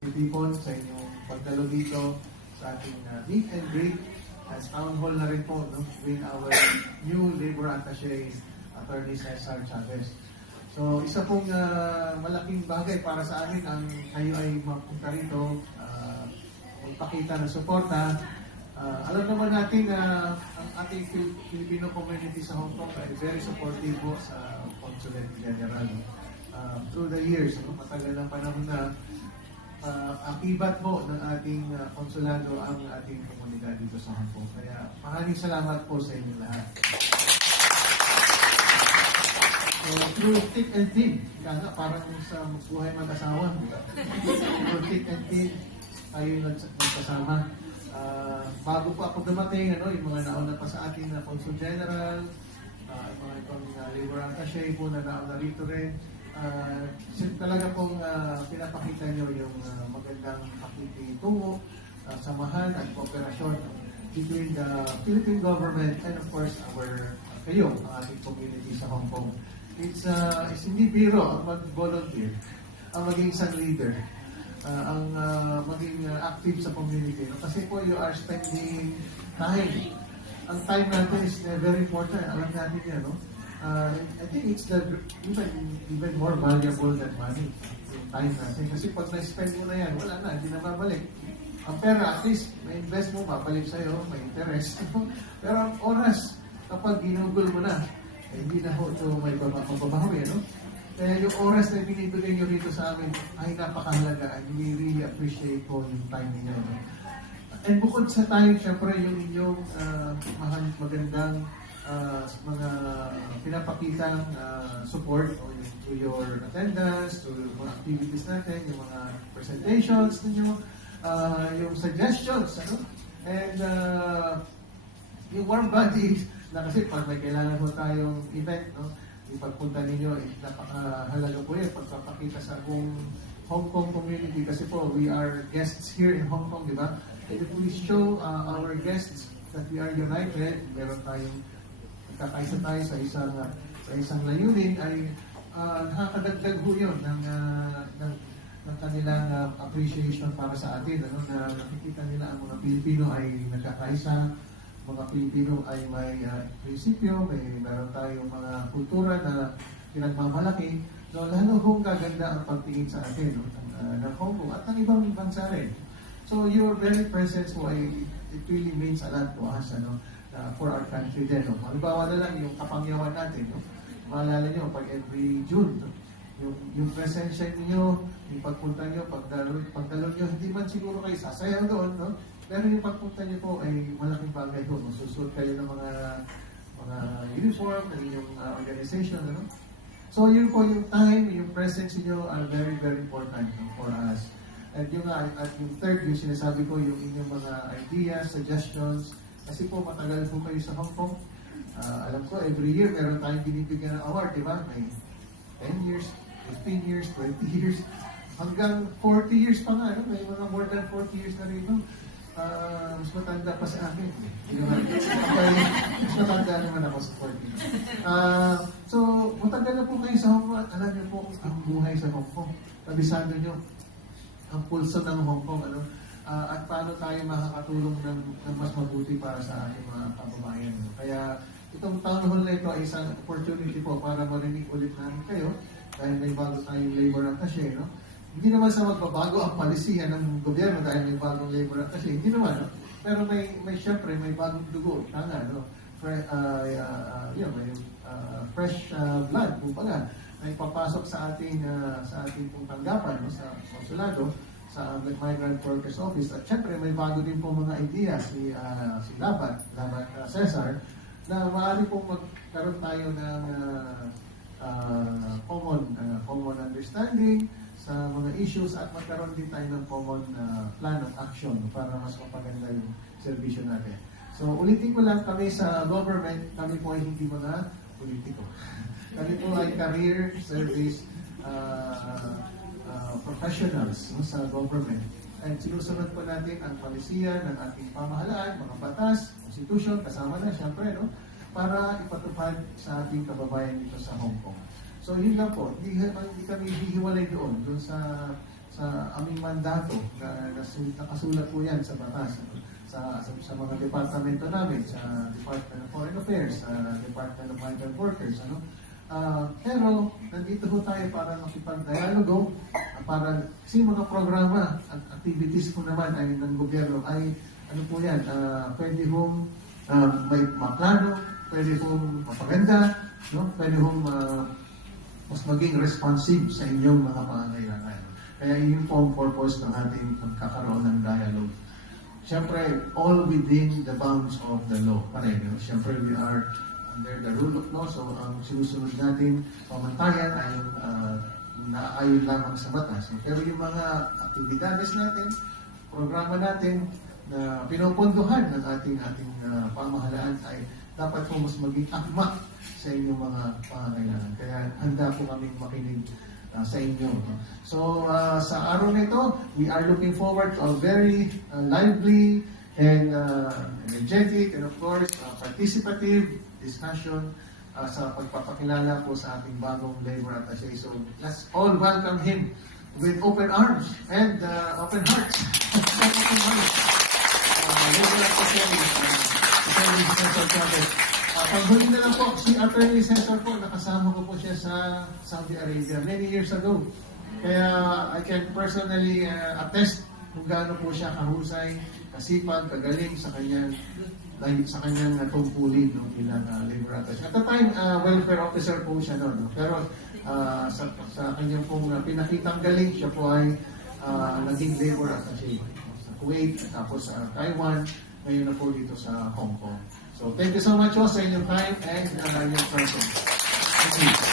Tipon sa inyong pagdalo dito sa ating meet and greet as town hall na rin po with our new labor attaché, Attorney Cesar Chavez. So isa pong malaking bagay para sa amin ang kayo ay mapunta rito, magpakita ng suporta. Alam naman natin na ang ating Filipino community sa Hong Kong ay very supportive po sa Consulate General. Through the years, matagal ng panahon na akibat po ng ating konsulado ang ating komunidad dito sa Hong Kong. Kaya maraming salamat po sa inyo lahat. So, through thick and thin, nga parang sa buhay mag-asawa. Through thick and thin, tayo nagkasama. Bago po ako dumating, yung mga nauna pa sa atin na Consul General, mga itong labor attaché po na nauna rito rin. Talaga pong pinapakita nyo yung magandang pakikitungo, samahan at kooperasyon between the Philippine government and of course kayo, ang ating community sa Hong Kong. It's hindi biro ang mag-volunteer, ang maging isang leader, ang maging active sa community. Kasi po you are spending time. Ang time natin is very important. Alam natin yan, no? I think it's even more valuable than money. Yung time natin. Kasi pag na-spend mo na yan, wala na, hindi na babalik. Ang pera, at least, may invest mo, babalik sa'yo, may interest. Pero ang oras, kapag ginugol mo na, hindi na ho ito may mababawi, no? Kaya yung oras na binibigay nyo rito sa amin ay napakahalaga and we really appreciate po yung time niyo. No? And bukod sa time, syempre yung inyong magandang mga pinapakitang support to your attendance, to mga activities natin, yung mga presentations ninyo, yung suggestions, and yung warm bodies na kasi pag may kailangan mo tayong event, ipagpunta ninyo, napakahalaga po yun, pagpapakita sa buong Hong Kong community kasi po, we are guests here in Hong Kong, di ba? And if we show our guests that we are united, meron tayong kakaisa tayo sa isang layunin, ay nakakadagdag ho yun ng kanilang appreciation para sa atin, na nakikita nila ang mga Pilipino ay nagkakaisa, mga Pilipino ay may prinsipyo, meron tayong mga kultura na pinagmamalaki. So, lalo hong gaganda ang pagtingin sa atin ng Hong Kong at ng ibang bansa rin. So, your very presence po it really means a lot to us for our country din. Halimbawa na lang yung kapangyawan natin. Maalala nyo, pag every June, yung presensya niyo, yung pagpunta nyo, pagdalo nyo, hindi man siguro kayo sasayaw doon, pero yung pagpunta nyo po ay malaking bagay doon. Masusuot kayo ng mga uniform ng inyong organization. So yun po, yung time, yung presence niyo are very, very important for us. At yung third, yung sinasabi ko, yung inyong mga ideas, suggestions, kasi po matagal po kayo sa Hong Kong. Alam ko, every year meron tayong binibigyan ng award, di ba? May 10 years, 15 years, 20 years, hanggang 40 years pa nga. May mga more than 40 years na rin. Mas matanda pa sa akin. Mas matanda naman ako sa 40. So, matagal na po kayo sa Hong Kong at alam niyo po ang buhay sa Hong Kong. Kabisado niyo ang pulso ng Hong Kong. At paano tayo makakatulong ng mas mabuti para sa ating mga kababayan. Kaya itong town hall na ito ay isang opportunity po para marinig ulit namin kayo dahil may bago tayong labor attaché. Hindi naman sa magbabago ang palisihan ng gobyerno dahil may bagong labor attaché. Hindi naman. Pero syempre may bagong dugo. Tanga, may fresh blood, kumbaga, ay papasok sa ating pong tanggapan, sa konsulado, sa Migrant Workers Office. At syempre, may bago din po mga idea si Labat Cesar, na maaari pong magkaroon tayo ng common understanding sa mga issues at magkaroon din tayo ng common plan of action para mas mapaganda yung servisyo natin. So, ulitin ko lang, kami sa government, kami po ay hindi mga politiko. Kami po ay career service professionals sa government. At sinusunod po natin ang palisiya ng ating pamahalaan, mga batas, constitution, kasama na siyempre, para ipatupad sa ating kababayan dito sa Hong Kong. So yun lang po, hindi kami hihiwalay doon sa sa aming mandato na nakasulat po yan sa batas, sa mga departamento namin, sa Department of Foreign Affairs, sa Department of Migrant Workers, ano. Pero nandito po tayo para makipag-dialogo, para kasi mga programa at activities po naman ay ng gobyerno ay ano po yan, pwede hong may maplano, pwede hong mapaganda, no? Pwede hong mas maging responsive sa inyong mga pangangailangan. Kaya yun po ang purpose ng ating pagkakaroon ng dialogue. Siyempre, all within the bounds of the law. Pareho. Siyempre, we are under the rule of law, so ang sinusunod natin pamantayan ay yung naayon lamang sa batas. Pero yung mga aktibidades natin, programa natin na pinupunduhan ng ating pamahalaan ay dapat po mas maging akma sa inyong mga pangangailangan. Kaya handa po kaming makinig sa inyo. So sa araw na ito, we are looking forward to a very lively and energetic and of course participative discussion sa pagpapakilala po sa ating bagong labor attaché. So let's all welcome him with open arms and open hearts. Open hearts. Labor attaché, Attorney Cesar Chavez. Panghuli na lang po, si Attorney Cesar po, nakasama ko po siya sa Saudi Arabia many years ago. Kaya I can personally attest kung gaano po siya kahusay, kasipag, kagaling sa kanyang tungkulin no, bilang labor attaché. At the time, welfare officer po siya noon. No? Pero sa kanyang pong pinakitang galing, siya po ay naging labor attaché sa Kuwait, tapos sa Taiwan, ngayon na po dito sa Hong Kong. So thank you so much po sa inyong time and your presence. Thank you.